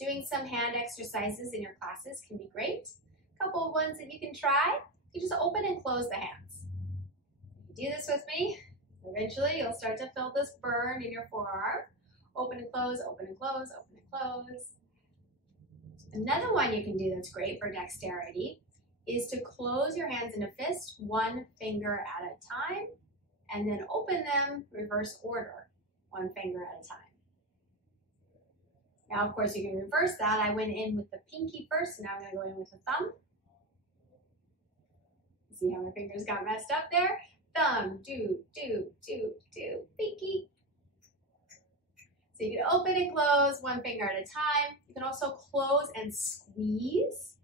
Doing some hand exercises in your classes can be great. A couple of ones that you can try. You just open and close the hands. Do this with me. Eventually, you'll start to feel this burn in your forearm. Open and close, open and close, open and close. Another one you can do that's great for dexterity is to close your hands in a fist, one finger at a time, and then open them reverse order, one finger at a time. Now, of course, you can reverse that. I went in with the pinky first, and now I'm going to go in with the thumb. See how my fingers got messed up there? Thumb, do, pinky. So you can open and close one finger at a time. You can also close and squeeze.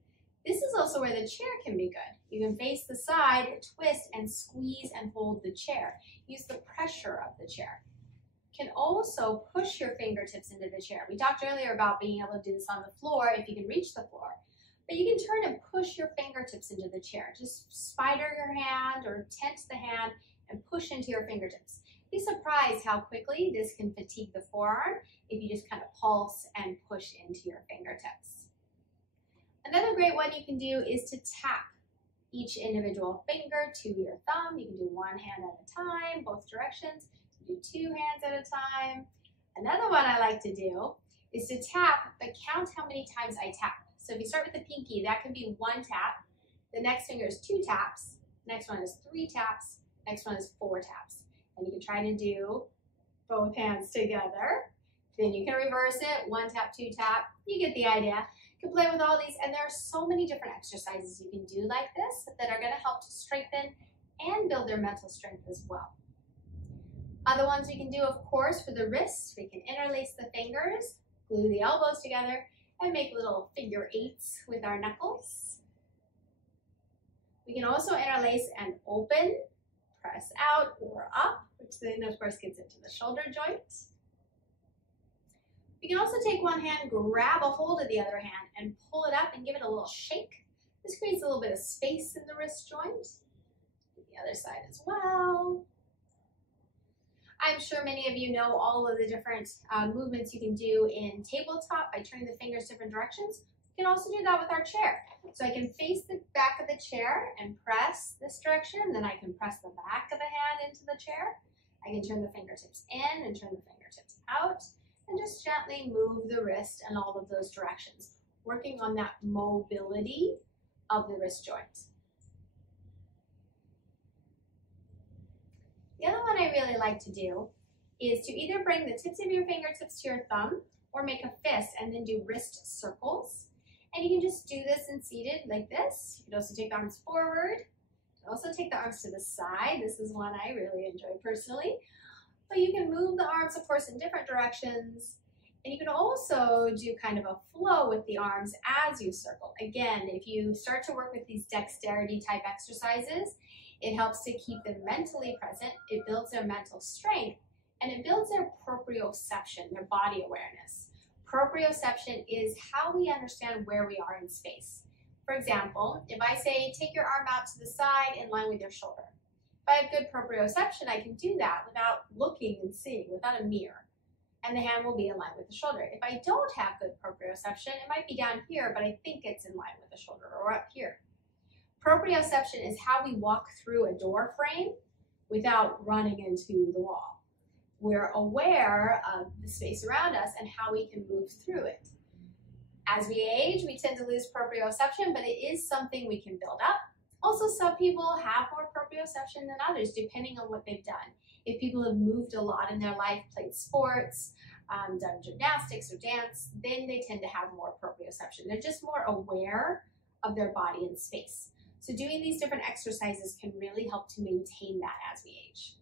This is also where the chair can be good. You can face the side, twist, and squeeze and hold the chair. Use the pressure of the chair. You can also push your fingertips into the chair. We talked earlier about being able to do this on the floor if you can reach the floor. But you can turn and push your fingertips into the chair. Just spider your hand or tent the hand and push into your fingertips. Be surprised how quickly this can fatigue the forearm if you just kind of pulse and push into your fingertips. Another great one you can do is to tap each individual finger to your thumb. You can do one hand at a time, both directions. You can do two hands at a time. Another one I like to do is to tap, but count how many times I tap. So if you start with the pinky, that can be one tap. The next finger is two taps. Next one is three taps. Next one is four taps. And you can try to do both hands together. Then you can reverse it, one tap, two tap. You get the idea. You can play with all these, and there are so many different exercises you can do like this that are going to help to strengthen and build their mental strength as well. Other ones we can do, of course, for the wrists, we can interlace the fingers, glue the elbows together, and make little figure eights with our knuckles. We can also interlace and open, press out or up, which then of course gets into the shoulder joint. You can also take one hand, grab a hold of the other hand, and pull it up and give it a little shake. This creates a little bit of space in the wrist joint. The other side as well. I'm sure many of you know all of the different movements you can do in tabletop by turning the fingers different directions. You can also do that with our chair. So I can face the back of the chair and press this direction, then I can press the back of the hand into the chair. I can turn the fingertips in and turn the fingertips out, and just gently move the wrist in all of those directions, working on that mobility of the wrist joint. The other one I really like to do is to either bring the tips of your fingertips to your thumb or make a fist and then do wrist circles. And you can just do this in seated like this. You can also take the arms forward. You can also take the arms to the side. This is one I really enjoy personally. But you can move the arms, of course, in different directions. And you can also do kind of a flow with the arms as you circle. Again, if you start to work with these dexterity type exercises, it helps to keep them mentally present, it builds their mental strength, and it builds their proprioception, their body awareness. Proprioception is how we understand where we are in space. For example, if I say, take your arm out to the side in line with your shoulder. If I have good proprioception, I can do that without looking and seeing, without a mirror. And the hand will be in line with the shoulder. If I don't have good proprioception, it might be down here, but I think it's in line with the shoulder, or up here. Proprioception is how we walk through a door frame without running into the wall. We're aware of the space around us and how we can move through it. As we age, we tend to lose proprioception, but it is something we can build up. Also, some people have more proprioception than others, depending on what they've done. If people have moved a lot in their life, played sports, done gymnastics or dance, then they tend to have more proprioception. They're just more aware of their body and space. So doing these different exercises can really help to maintain that as we age.